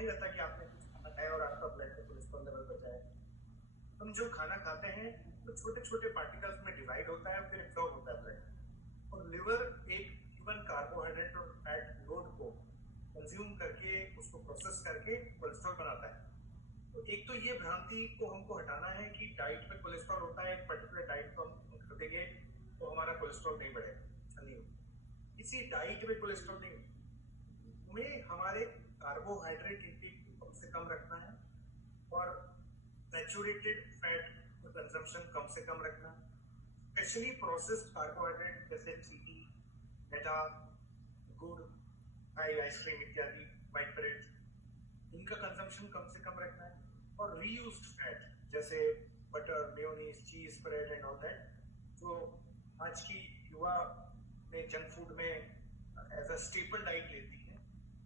नहीं रहता कि आपने कुछ खाना खाया और आपका ब्लड का कोलेस्ट्रॉल लेवल बढ़ जाए। हम जो खाना खाते हैं तो छोटे छोटे पार्टिकल्स में डिवाइड होता है, फिर एब्जॉर्ब होता है ब्लड। और लिवर एक गिवन कार्बोहाइड्रेट और फैट लोड को कंज्यूम करके उसको प्रोसेस करके कोलेस्ट्रॉल बनाता है। तो एक तो ये भ्रांति को हमको हटाना है कि डाइट में कोलेस्ट्रॉल होता है, एक पर्टिकुलर डाइट को हम कर देंगे तो हमारा कोलेस्ट्रॉल नहीं बढ़ेगा। ऐसा नहीं होता, किसी डाइट में कोलेस्ट्रॉल नहीं होता। हमें हमारे कार्बोहाइड्रेट इंटेक को कम से कम रखना है और सैचुरेटेड फैट कंजम्पशन कम से कम रखना है। स्पेशली प्रोसेस्ड कार्बोहाइड्रेट जैसे चीनी, मैदा, गुड़, आइसक्रीम इत्यादि, व्हाइट ब्रेड, इनका कंजम्पशन कम से कम रखना है। और रीयूज्ड फैट जैसे बटर, मेयोनीज, चीज स्प्रेड एंड ऑल दैट, जो आज की युवा में जंक फूड में एज अ स्टेपल डाइट लेती है,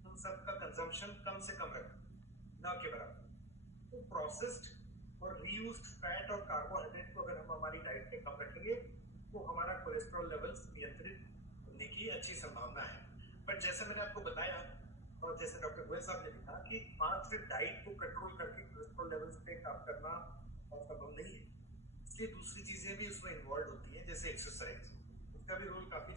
उन सब का कंजम्पशन कम से कम रखना, ना के बराबर। तो प्रोसेस्ड और रीयूज्ड फैट और कार्बोहाइड्रेट को अगर हम हमारी डाइट में कम रखेंगे तो हमारा कोलेस्ट्रॉल लेवल्स नियंत्रित होने की अच्छी संभावना है। बट जैसे मैंने आपको बताया और जैसे डॉक्टर गोयल साहब ने लिखा कि मात्र डाइट को कंट्रोल करके कोलेस्ट्रॉल लेवल्स पे काम करना संभव नहीं है। इसलिए दूसरी चीजें भी उसमें इन्वॉल्व होती हैं, जैसे एक्सरसाइज, उसका भी रोल काफी